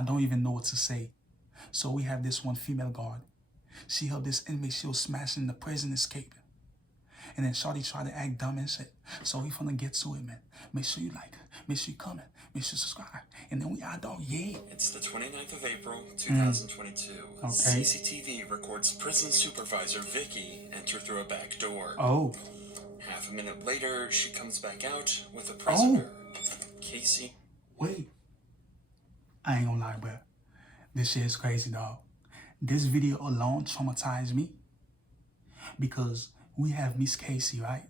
I don't even know what to say. So we have this one female guard. She helped this inmate. She was smashing the prison, escaping. And then Shawty tried to act dumb and shit. So we finna get to it, man. Make sure you like, make sure you comment, make sure you subscribe. And then we out, dog, yeah. It's the 29th of April, 2022. Okay. CCTV records prison supervisor Vicky enter through a back door. Oh. Half a minute later, she comes back out with a prisoner, Casey. Wait. I ain't gonna lie, bro. This shit is crazy, dog. This video alone traumatized me. Because we have Miss Casey, right?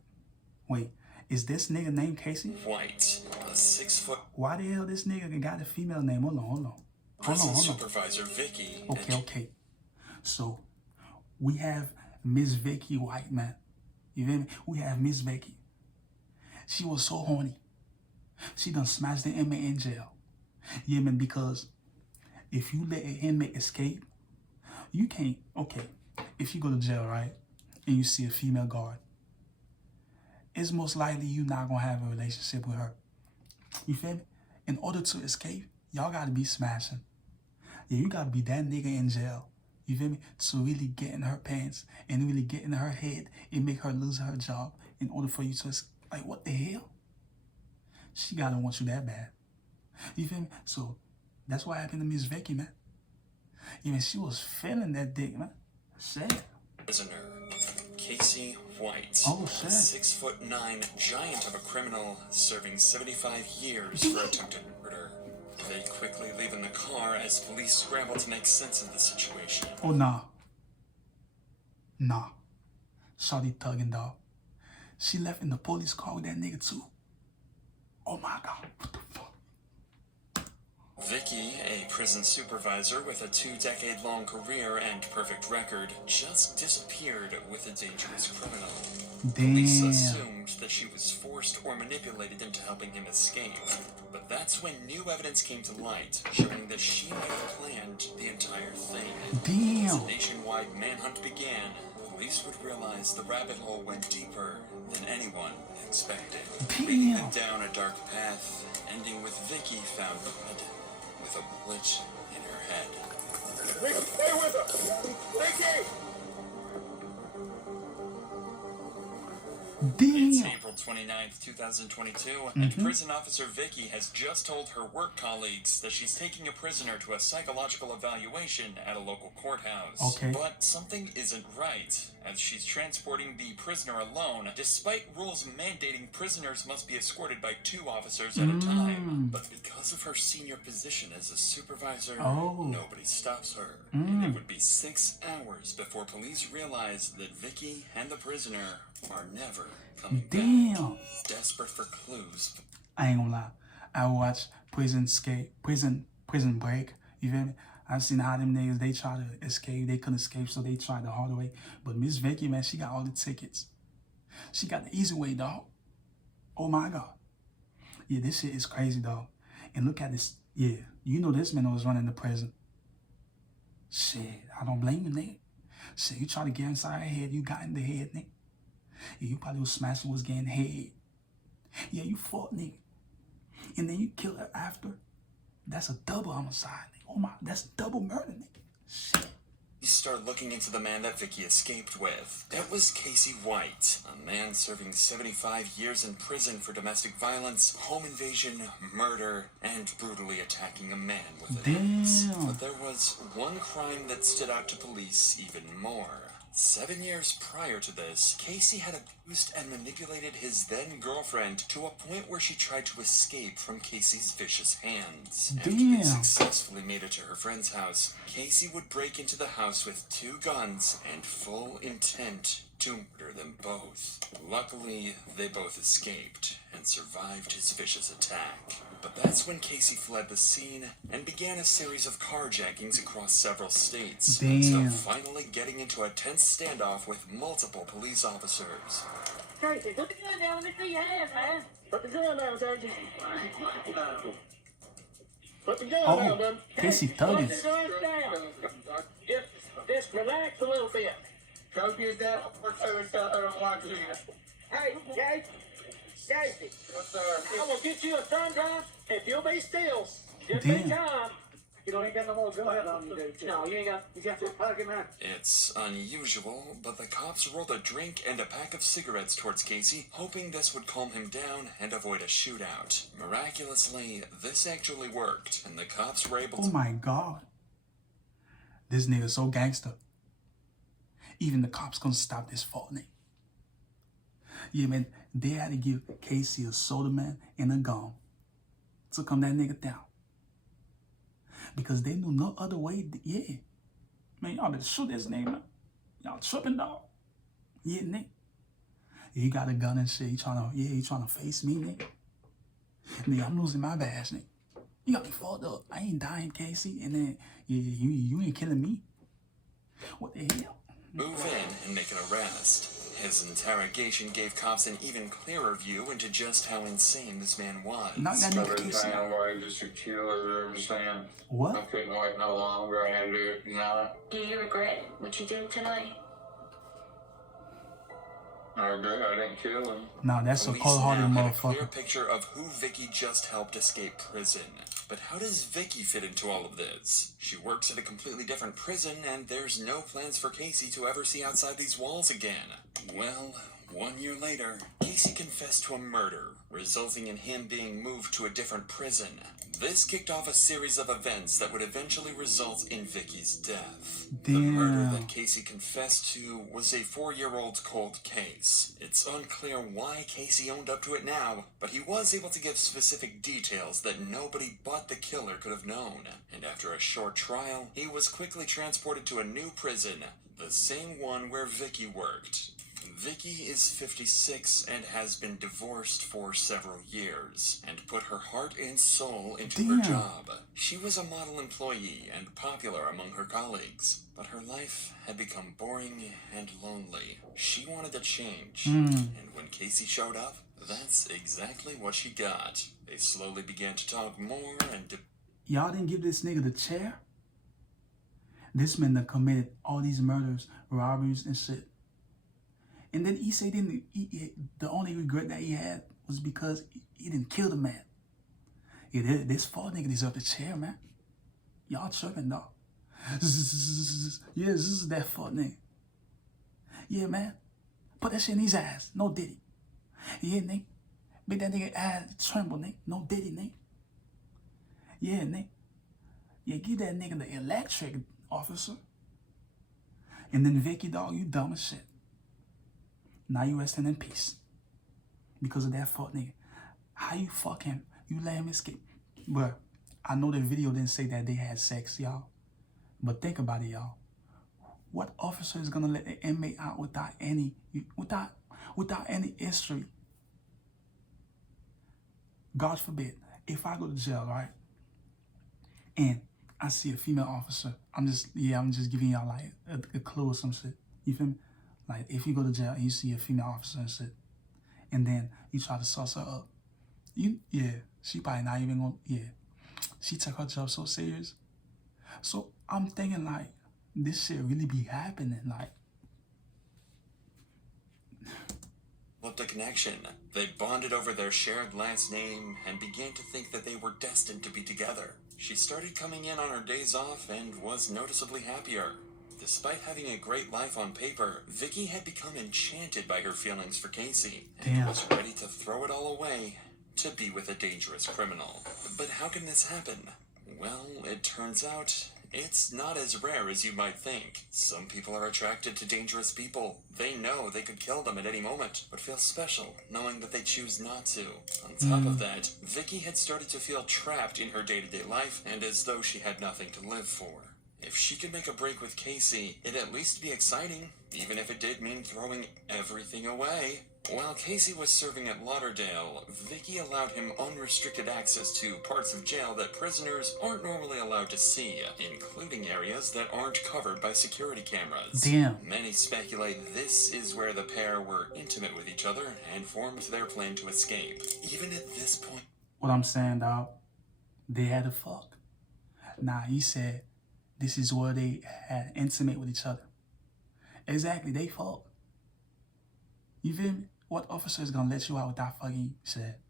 Wait, is this nigga named Casey? White, a 6 foot. Why the hell this nigga got a female name? Hold on. Prison supervisor Vicky. Okay. So, we have Miss Vicky White, man. You feel me? We have Miss Vicky. She was so horny. She done smashed the inmate in jail. Yeah, man, because if you let an inmate escape, you can't, okay, if you go to jail, right, and you see a female guard, it's most likely you're not going to have a relationship with her. You feel me? In order to escape, y'all got to be smashing. Yeah, you got to be that nigga in jail. You feel me? To really get in her pants and really get in her head and make her lose her job in order for you to escape. Like, what the hell? She got to want you that bad. You feel me? So, that's what happened to Miss Vicky, man. Yeah, man, she was feeling that dick, man. Shit. Prisoner Casey White. Oh, shit. 6'9" giant of a criminal serving 75 years for attempted murder. They quickly leave in the car as police scramble to make sense of the situation. Oh, nah. Shawty thugging, dog. She left in the police car with that nigga, too. Oh, my God. What the fuck? Vicky, a prison supervisor with a 2-decade-long career and perfect record, just disappeared with a dangerous criminal. Damn. Police assumed that she was forced or manipulated into helping him escape. But that's when new evidence came to light, showing that she might have planned the entire thing. Damn. As a nationwide manhunt began, police would realize the rabbit hole went deeper than anyone expected. Leading them down a dark path, ending with Vicky found blood with a bullet in her head. Vicky, stay with her! Vicky! It's April 29th, 2022, and prison officer Vicky has just told her work colleagues that she's taking a prisoner to a psychological evaluation at a local courthouse. Okay. But something isn't right, as she's transporting the prisoner alone, despite rules mandating prisoners must be escorted by 2 officers at a time. But because of her senior position as a supervisor, nobody stops her. And it would be 6 hours before police realize that Vicky and the prisoner are never coming back. Desperate for clues. I ain't gonna lie. I watch Prison Break. You feel me? I've seen how them niggas, they try to escape. They couldn't escape, so they tried the hard way. But Miss Vicky, man, she got all the tickets. She got the easy way, dog. Oh, my God. Yeah, this shit is crazy, dog. And look at this. Yeah, you know this man was running the prison. Shit, I don't blame you, nigga. Shit, you try to get inside her head, you got in the head, nigga. Yeah, you probably was smashing, was getting head. Yeah, you fought, nigga. And then you killed her after. That's a double homicide, nigga. Oh my, that's double murder, nigga. Shit. You start looking into the man that Vicky escaped with. That was Casey White, a man serving 75 years in prison for domestic violence, home invasion, murder, and brutally attacking a man with an axe. But there was one crime that stood out to police even more. 7 years prior to this, Casey had abused and manipulated his then-girlfriend to a point where she tried to escape from Casey's vicious hands. After they successfully made it to her friend's house, Casey would break into the house with 2 guns and full intent to murder them both. Luckily, they both escaped and survived his vicious attack. But that's when Casey fled the scene and began a series of carjackings across several states, until finally getting into a tense standoff with multiple police officers. Casey, put the gun down. Let me see your hands, man. Put the gun down, Sergeant. Put the gun down, man. Casey thugging. Put the gun down. Just relax a little bit. Go get that. Hey, Jake. Casey. Yes, sir. I'm going to get you a sun drive if you'll be still. Just be calm. You don't ain't got no more go ahead on you, dude. No, you ain't got. You got your pocket, man. It's unusual, but the cops rolled a drink and a pack of cigarettes towards Casey, hoping this would calm him down and avoid a shootout. Miraculously, this actually worked, and the cops were able to... Oh my God. This nigga so gangster. Even the cops gonna stop this fault nigga. Yeah, man, they had to give Casey a soda, man, and a gun to calm that nigga down. Because they knew no other way. Yeah. Man, y'all better shoot this nigga, man. Y'all tripping, dog. Yeah, nigga. He got a gun and shit. He trying to face me, nigga. Nigga, I'm losing my badge, nigga. You got me fucked up. I ain't dying, Casey. And then, you ain't killing me. What the hell? Move in and make an arrest. His interrogation gave cops an even clearer view into just how insane this man was. Not that nigga Casey. Why just a killer, I'm saying. What? I couldn't wait no longer. I had to do it tonight. Do you regret what you did tonight? I regret I didn't kill him. Nah, that's a Police cold-hearted now had a clear motherfucker. picture of who Vicky just helped escape prison. But how does Vicky fit into all of this? She works at a completely different prison, and there's no plans for Casey to ever see outside these walls again. Well, 1 year later, Casey confessed to a murder, resulting in him being moved to a different prison. This kicked off a series of events that would eventually result in Vicky's death. The murder Damn. that Casey confessed to was a 4-year-old cold case. It's unclear why Casey owned up to it now, but he was able to give specific details that nobody but the killer could have known. And after a short trial, he was quickly transported to a new prison, the same one where Vicky worked. Vicky is 56 and has been divorced for several years and put her heart and soul into her Damn. job. She was a model employee and popular among her colleagues, but her life had become boring and lonely. She wanted to change, and when Casey showed up, that's exactly what she got. They slowly began to talk more and Y'all didn't give this nigga the chair? This man that committed all these murders, robberies, and shit. And then he said the only regret that he had was because he didn't kill the man. Yeah, this fuck nigga deserved the chair, man. Y'all tripping, dog. Yeah, this is that fuck nigga. Yeah, man. Put that shit in his ass. No diddy. Yeah, nigga. Make that nigga ass tremble, nigga. No diddy, nigga. Yeah, nigga. Yeah, give that nigga the electric, officer. And then Vicky, dog, you dumb as shit. Now you resting in peace. Because of that fuck nigga. How you fuck him? You let him escape. But I know the video didn't say that they had sex, y'all. But think about it, y'all. What officer is gonna let an inmate out without any history? God forbid, if I go to jail, right? And I see a female officer, I'm just giving y'all like a clue or some shit. You feel me? Like, if you go to jail and you see a female officer and shit, and then you try to sauce her up, she probably not even gonna, she took her job so serious. So I'm thinking, like, this shit really be happening, like. developed a connection. They bonded over their shared last name and began to think that they were destined to be together. She started coming in on her days off and was noticeably happier. Despite having a great life on paper, Vicky had become enchanted by her feelings for Casey and was ready to throw it all away to be with a dangerous criminal. But how can this happen? Well, it turns out it's not as rare as you might think. Some people are attracted to dangerous people. They know they could kill them at any moment, but feel special knowing that they choose not to. On top of that, Vicky had started to feel trapped in her day-to-day life and as though she had nothing to live for. If she could make a break with Casey, it'd at least be exciting, even if it did mean throwing everything away. While Casey was serving at Lauderdale, Vicky allowed him unrestricted access to parts of jail that prisoners aren't normally allowed to see, including areas that aren't covered by security cameras. Damn. Many speculate this is where the pair were intimate with each other and formed their plan to escape. Even at this point... What I'm saying, dog, they had to fuck. Nah, he said this is where they had intimate with each other. Exactly, they fucked. You feel me? What officer is gonna let you out without fucking shit?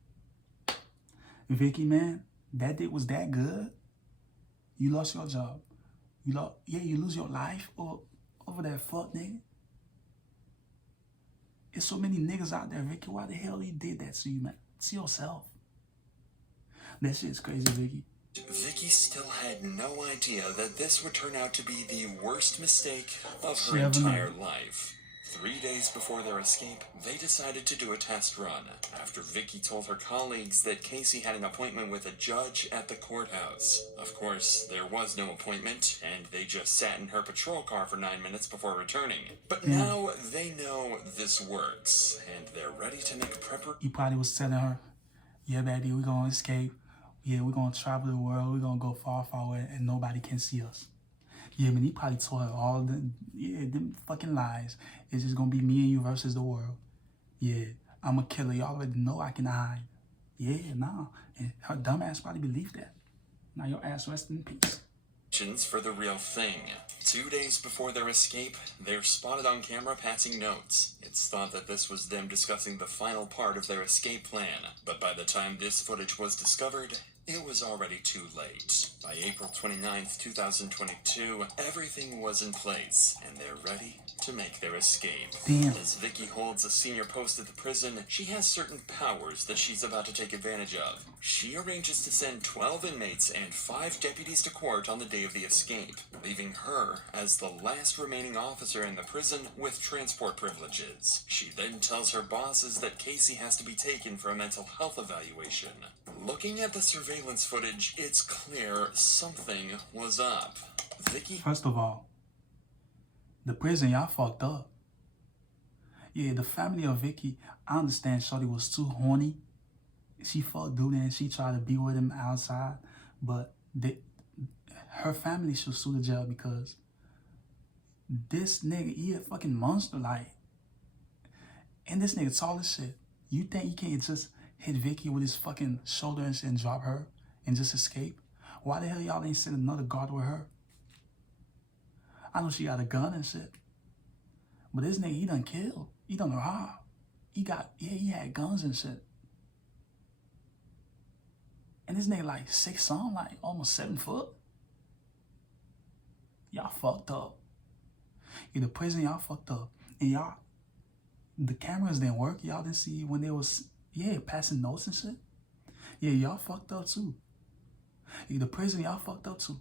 Vicky, man, that dick was that good? You lost your job. You lose your life over that fuck nigga. There's so many niggas out there, Vicky. Why the hell he did that to you, man? To yourself. That shit's crazy, Vicky. Vicky still had no idea that this would turn out to be the worst mistake of her She ever entire made. life. 3 days before their escape, they decided to do a test run after Vicky told her colleagues that Casey had an appointment with a judge at the courthouse. Of course, there was no appointment, and they just sat in her patrol car for 9 minutes before returning. But now they know this works, and they're ready to make preparations. He probably was telling her, yeah, baby, we're going to escape. Yeah, we're going to travel the world. We're going to go far, far away, and nobody can see us. Yeah, man, he probably told her all them fucking lies. It's just gonna be me and you versus the world. Yeah, I'm a killer. Y'all already know I can hide. Yeah, nah. And her dumb ass probably believed that. Now your ass rest in peace. For the real thing. 2 days before their escape, they're spotted on camera passing notes. It's thought that this was them discussing the final part of their escape plan, but by the time this footage was discovered, it was already too late. By April 29th, 2022, everything was in place, and they're ready to make their escape. Damn. As Vicky holds a senior post at the prison, she has certain powers that she's about to take advantage of. She arranges to send 12 inmates and 5 deputies to court on the day of the escape, leaving her as the last remaining officer in the prison with transport privileges. She then tells her bosses that Casey has to be taken for a mental health evaluation. Looking at the surveillance footage, it's clear something was up. Vicky... First of all, the prison, y'all fucked up. Yeah, the family of Vicky, I understand Shawty was too horny. She fucked dude and she tried to be with him outside, but her family should sue the jail because this nigga, he a fucking monster, like. And this nigga tall as shit. You think he can't just hit Vicky with his fucking shoulder and drop her and just escape? Why the hell y'all ain't send another guard with her? I know she got a gun and shit. But this nigga, he done killed. He done robbed. He had guns and shit. And this nigga like 6', like almost 7 foot. Y'all fucked up. In the prison, y'all fucked up. And y'all, the cameras didn't work. Y'all didn't see when they was, passing notes and shit. Yeah, y'all fucked up too. In the prison, y'all fucked up too.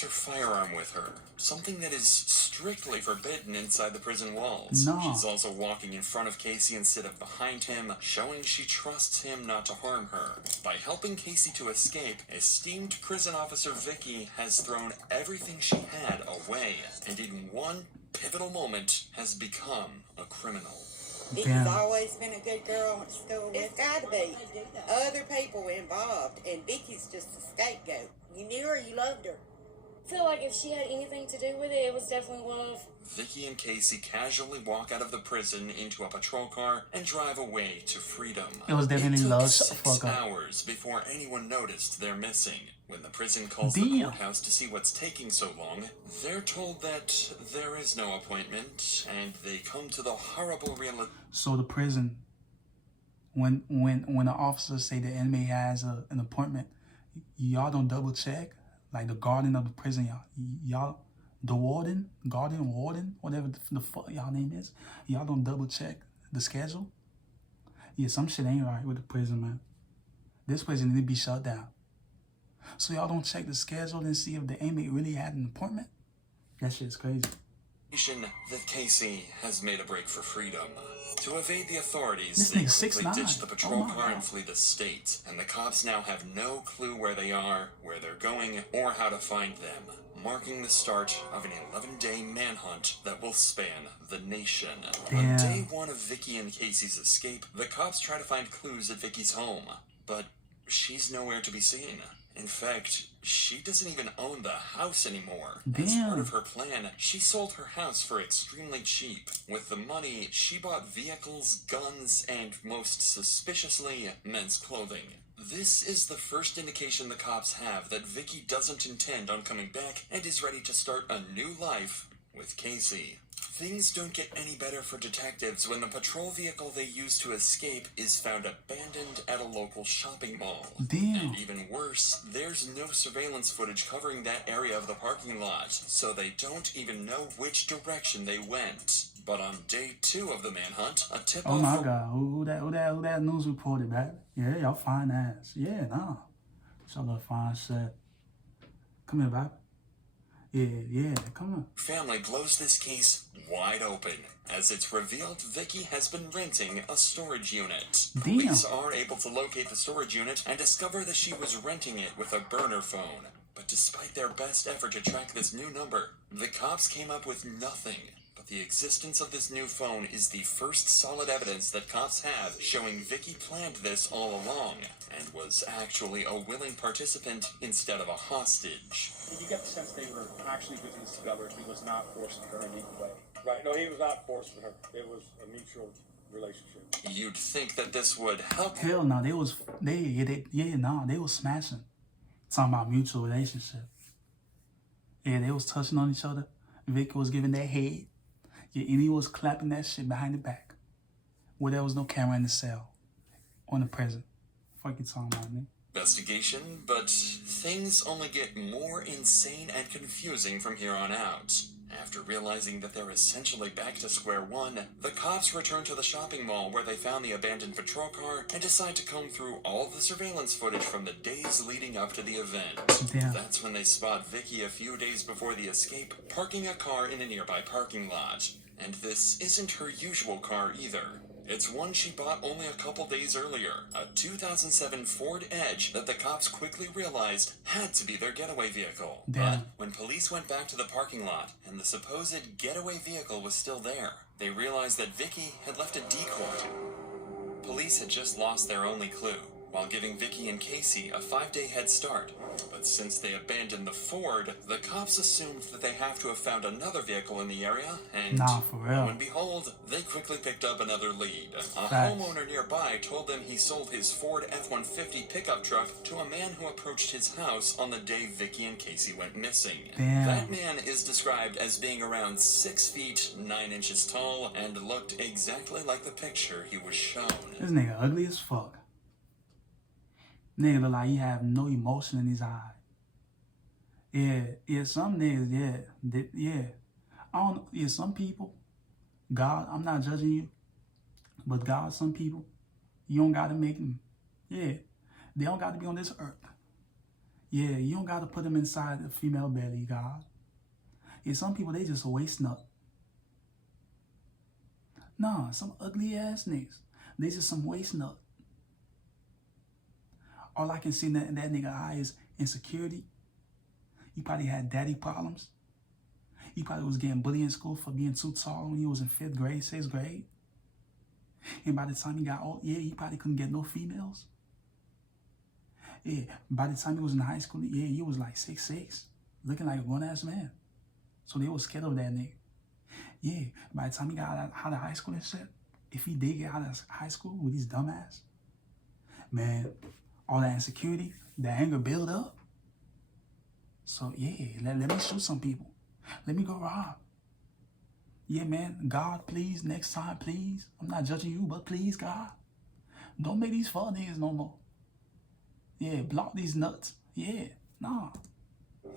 Her firearm with her, something that is strictly forbidden inside the prison walls. No. She's also walking in front of Casey instead of behind him, showing she trusts him not to harm her. By helping Casey to escape, esteemed prison officer Vicky has thrown everything she had away, and in one pivotal moment has become a criminal. Vicky's always been a good girl I went to school with. It's got to be other people involved, and Vicky's just a scapegoat. You knew her, you loved her. I feel like if she had anything to do with it, it was definitely love. Vicky and Casey casually walk out of the prison into a patrol car and drive away to freedom. It was definitely love. Shut the It fuck took up. 6 hours before anyone noticed they're missing. When the prison calls the Damn. courthouse to see what's taking so long, they're told that there is no appointment, and they come to the horrible realization. So the prison, when the officers say the inmate has an appointment, y'all don't double check. Like the guardian of the prison, y'all, the warden, whatever the fuck y'all name is, y'all don't double check the schedule. Yeah, some shit ain't right with the prison, man. This prison need to be shut down. So y'all don't check the schedule and see if the inmate really had an appointment? That shit's crazy. That Casey has made a break for freedom. To evade the authorities, This they nigga's quickly 6'9". ditch the patrol Oh my car and God. flee the state. And the cops now have no clue where they are, where they're going, or how to find them, marking the start of an 11-day manhunt that will span the nation. Damn. On day 1 of Vicky and Casey's escape, the cops try to find clues at Vicky's home, but she's nowhere to be seen. In fact, she doesn't even own the house anymore. As part of her plan, she sold her house for extremely cheap. With the money, she bought vehicles, guns, and most suspiciously, men's clothing. This is the first indication the cops have that Vicky doesn't intend on coming back and is ready to start a new life with Casey. Things don't get any better for detectives when the patrol vehicle they used to escape is found abandoned at a local shopping mall. Damn. And even worse, there's no surveillance footage covering that area of the parking lot, so they don't even know which direction they went. But on day 2 of the manhunt, a tip-off... Oh my God, who that news reporter, back? Yeah, y'all fine ass. Yeah, nah. Y'all look fine shit. Come here, baby. Yeah, come on. Family blows this case wide open, as it's revealed Vicky has been renting a storage unit. Damn. Police are able to locate the storage unit and discover that she was renting it with a burner phone. But despite their best effort to track this new number, the cops came up with nothing. But the existence of this new phone is the first solid evidence that cops have showing Vicky planned this all along and was actually a willing participant instead of a hostage. You get the sense they were actually business together. He was not forcing her in any way. Right, no, he was not forcing her. It was a mutual relationship. You'd think that this would help. Hell no, they was smashing. Talking about mutual relationship. Yeah, they was touching on each other. Vicky was giving that head. Yeah, and he was clapping that shit behind the back. Where there was no camera in the cell. On the present. Fuck you talking about, man? Investigation, but things only get more insane and confusing from here on out. After realizing that they're essentially back to square one, the cops return to the shopping mall where they found the abandoned patrol car and decide to comb through all the surveillance footage from the days leading up to the event. Damn. That's when they spot Vicky a few days before the escape, parking a car in a nearby parking lot. And this isn't her usual car either. It's one she bought only a couple days earlier, a 2007 Ford Edge that the cops quickly realized had to be their getaway vehicle. Damn. But when police went back to the parking lot and the supposed getaway vehicle was still there, they realized that Vicky had left a decoy. Police had just lost their only clue, while giving Vicky and Casey a 5-day head start. But since they abandoned the Ford, the cops assumed that they have to have found another vehicle in the area, and Nah, for real. lo and behold, they quickly picked up another lead. A Facts. homeowner nearby told them he sold his Ford F-150 pickup truck to a man who approached his house on the day Vicky and Casey went missing. Damn. That man is described as being around 6 feet 9 inches tall and looked exactly like the picture he was shown. This nigga ugly as fuck. Nigga look like he have no emotion in his eye. Yeah, some niggas, yeah. I don't, yeah, some people, God, I'm not judging you, but God, some people, you don't gotta make them, yeah, they don't gotta be on this earth. Yeah, you don't gotta put them inside the female belly, God. Yeah, some people, they just a waste nut. Nah, some ugly ass niggas, they just some waste nut. All I can see in that nigga eye is insecurity. He probably had daddy problems. He probably was getting bullied in school for being too tall when he was in 5th grade, 6th grade. And by the time he got old, yeah, he probably couldn't get no females. Yeah, by the time he was in high school, yeah, he was like 6'6", looking like a grown-ass man. So they was scared of that nigga. Yeah, by the time he got out of high school and shit, if he did get out of high school with his dumb ass, man, all that insecurity, that anger build up. So yeah, let me shoot some people. Let me go rob. Yeah, man, God, please, next time, please. I'm not judging you, but please, God. Don't make these fuck niggas no more. Yeah, block these nuts. Yeah, nah.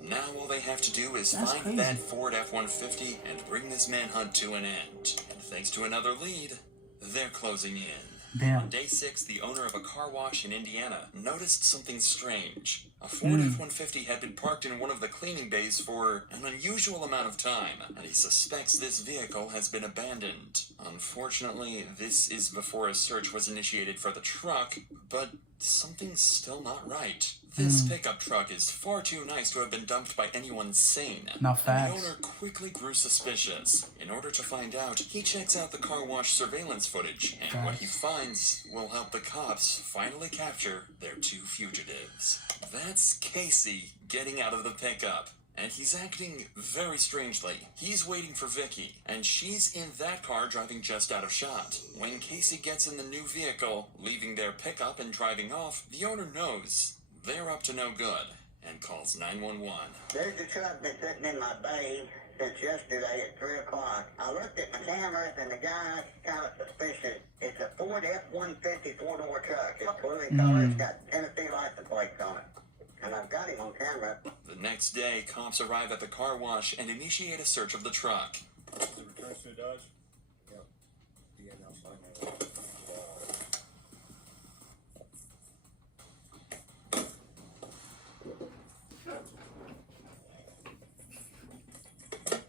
Now all they have to do is That's find crazy. that Ford F-150 and bring this manhunt to an end. And thanks to another lead, they're closing in. Damn. On day 6, the owner of a car wash in Indiana noticed something strange. A Ford F-150 had been parked in one of the cleaning bays for an unusual amount of time, and he suspects this vehicle has been abandoned. Unfortunately, this is before a search was initiated for the truck, but something's still not right. This pickup truck is far too nice to have been dumped by anyone sane. No And facts. the owner quickly grew suspicious. In order to find out, he checks out the car wash surveillance footage, and what he finds will help the cops finally capture their 2 fugitives. That's Casey getting out of the pickup. And he's acting very strangely. He's waiting for Vicky, and she's in that car driving just out of shot. When Casey gets in the new vehicle, leaving their pickup and driving off, the owner knows they're up to no good and calls 911. There's a truck that's sitting in my bay. since yesterday at 3 o'clock. I looked at my cameras and the guy's kind of suspicious. It's a Ford F-150 four-door truck. It's blue in color. It's got Tennessee license plates on it. And I've got him on camera. The next day, cops arrive at the car wash and initiate a search of the truck. The return to Dodge? Yep. Yeah, no, fine.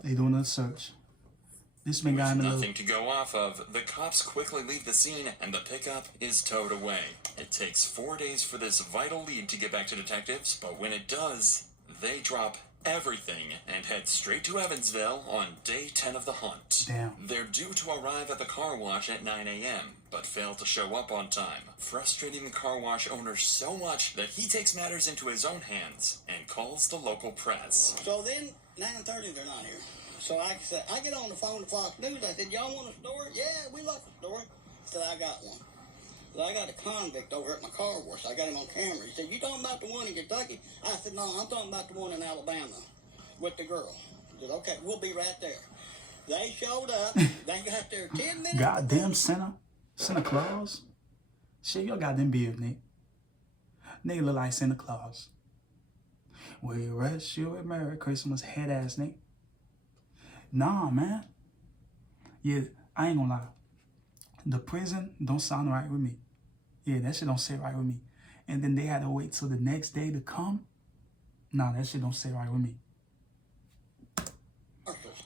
They doing a search. This man got in the Nothing to go off of, the cops quickly leave the scene and the pickup is towed away. It takes 4 days for this vital lead to get back to detectives, but when it does, they drop everything and head straight to Evansville on day 10 of the hunt. Damn. They're due to arrive at the car wash at 9 a.m., but fail to show up on time, frustrating the car wash owner so much that he takes matters into his own hands and calls the local press. So then, 9:30, they're not here. So I said, I get on the phone to Fox News. I said, y'all want a story? Yeah, we love a story. I said, I got one. So I got a convict over at my car wash. I got him on camera. He said, you talking about the one in Kentucky? I said, no, I'm talking about the one in Alabama with the girl. He said, okay, we'll be right there. They showed up. They got there 10 minutes. goddamn Santa Claus. Shit, your goddamn beard, Nick. Nigga look like Santa Claus. We wish you a Merry Christmas, head ass Nick. Nah, man. Yeah, I ain't gonna lie. The prison don't sound right with me. Yeah, that shit don't sit right with me. And then they had to wait till the next day to come. Nah, that shit don't sit right with me.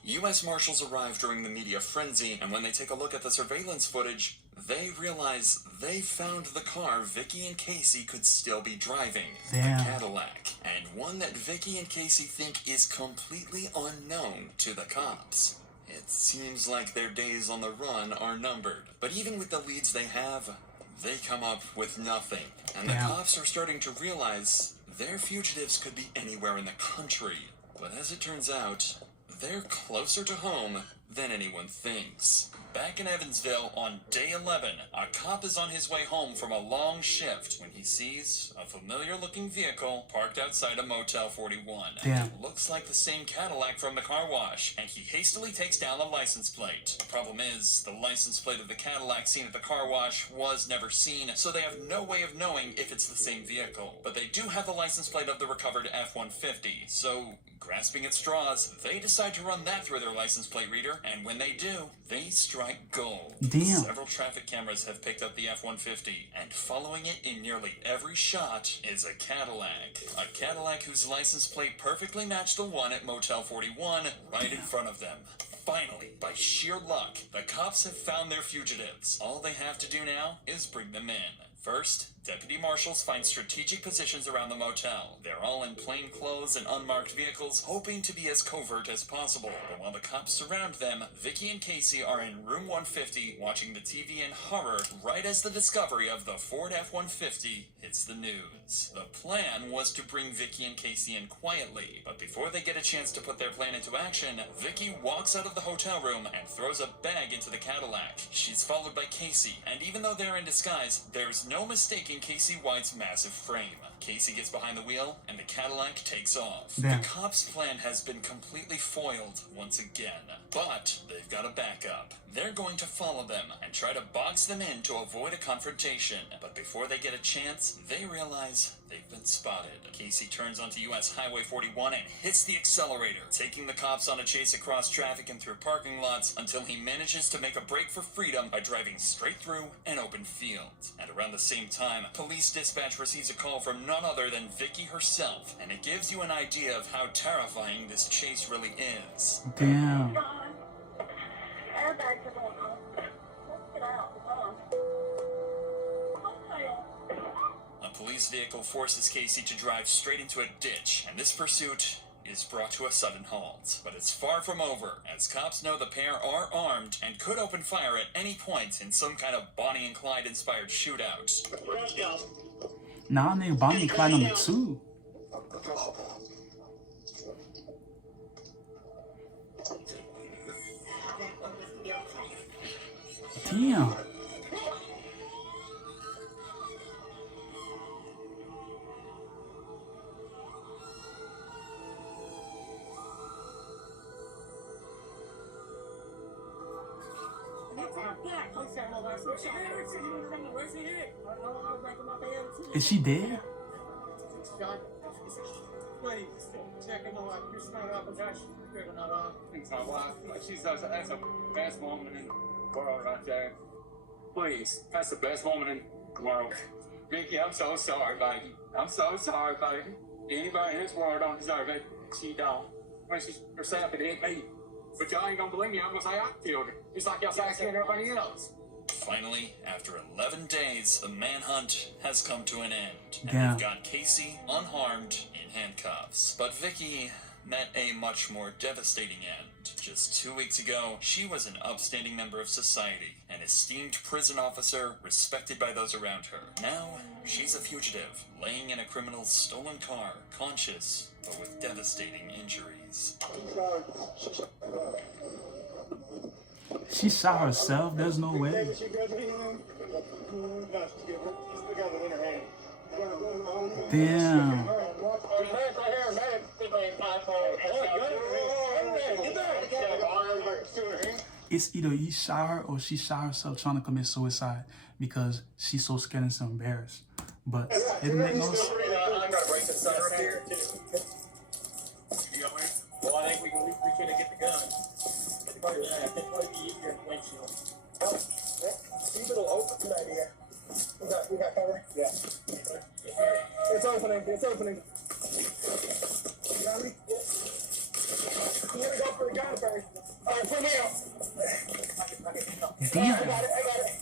U.S. Marshals arrive during the media frenzy, and when they take a look at the surveillance footage, they realize they found the car Vicky and Casey could still be driving. Damn. A Cadillac, and one that Vicky and Casey think is completely unknown to the cops. It seems like their days on the run are numbered, but even with the leads they have, they come up with nothing. And the cops are starting to realize their fugitives could be anywhere in the country. But as it turns out, they're closer to home than anyone thinks. Back in Evansville on day 11, a cop is on his way home from a long shift when he sees a familiar-looking vehicle parked outside a Motel 41. Damn. It looks like the same Cadillac from the car wash, and he hastily takes down the license plate. The problem is, the license plate of the Cadillac seen at the car wash was never seen, so they have no way of knowing if it's the same vehicle. But they do have the license plate of the recovered F-150, so grasping at straws, they decide to run that through their license plate reader, and when they do, they strike gold. Damn. Several traffic cameras have picked up the F-150, and following it in nearly every shot is a Cadillac. A Cadillac whose license plate perfectly matched the one at Motel 41 right in front of them. Finally, by sheer luck, the cops have found their fugitives. All they have to do now is bring them in. First, deputy marshals find strategic positions around the motel. They're all in plain clothes and unmarked vehicles, hoping to be as covert as possible. But while the cops surround them, Vicky and Casey are in room 150 watching the TV in horror right as the discovery of the Ford F-150 hits the news. The plan was to bring Vicky and Casey in quietly, but before they get a chance to put their plan into action, Vicky walks out of the hotel room and throws a bag into the Cadillac. She's followed by Casey, and even though they're in disguise, there's no mistaking Casey White's massive frame. Casey gets behind the wheel, and the Cadillac takes off. Damn. The cops' plan has been completely foiled once again, but they've got a backup. They're going to follow them and try to box them in to avoid a confrontation, but before they get a chance, they realize they've been spotted. Casey turns onto US Highway 41 and hits the accelerator, taking the cops on a chase across traffic and through parking lots until he manages to make a break for freedom by driving straight through an open field. And around the same time, police dispatch receives a call from none other than Vicky herself, and it gives you an idea of how terrifying this chase really is. Damn. Airbags are going on. Let's get out. Come on. A police vehicle forces Casey to drive straight into a ditch, and this pursuit is brought to a sudden halt. But it's far from over, as cops know the pair are armed and could open fire at any point in some kind of Bonnie and Clyde inspired shootout. Nah, nigga, Bonnie and Clyde number 2. Damn. Is she dead? That's the best woman in the world right there. Please, that's the best woman in the world. Vicky, I'm so sorry, baby. I'm so sorry, baby. Anybody in this world don't deserve it. She don't. When she's herself, it ain't me. But y'all ain't gonna believe me. I'm gonna say I killed her. Just like y'all say I killed everybody else. Finally, after 11 days, the manhunt has come to an end, and Damn. they've got Casey unharmed in handcuffs. But Vicky met a much more devastating end. Just 2 weeks ago, she was an upstanding member of society, an esteemed prison officer respected by those around her. Now, she's a fugitive, laying in a criminal's stolen car, conscious, but with devastating injuries. She shot herself? There's no way. Damn. It's either he shot her or she shot herself trying to commit suicide because she's so scared and so embarrassed. But it makes no sense. I gotta break this up here. Well, I think we can get the gun. It's probably easier in the windshield. Keep it open right here. We got cover? Yeah. It's opening. It's opening. You got me? Yeah. You gotta go for the gun first. Alright, put me out. Damn. I got it.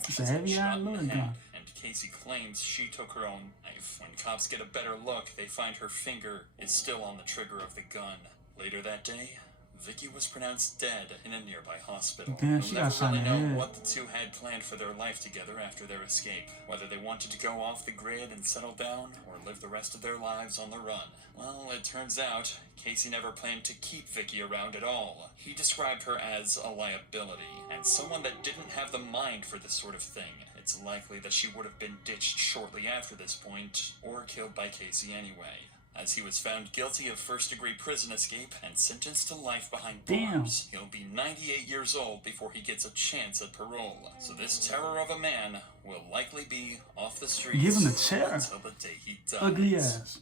It's a heavy Shot ass in the loading head, gun. and Casey claims she took her own knife. When cops get a better look, they find her finger is still on the trigger of the gun. Later that day, Vicky was pronounced dead in a nearby hospital. Damn, she We'll got never shot really in the know head. what the two had planned for their life together after their escape. Whether they wanted to go off the grid and settle down, or live the rest of their lives on the run. Well, it turns out, Casey never planned to keep Vicky around at all. He described her as a liability, and someone that didn't have the mind for this sort of thing. It's likely that she would have been ditched shortly after this point, or killed by Casey anyway, as he was found guilty of first-degree prison escape and sentenced to life behind bars. He'll be 98 years old before he gets a chance at parole. So this terror of a man will likely be off the streets Give him a chair. until the day he dies. Ugly ass.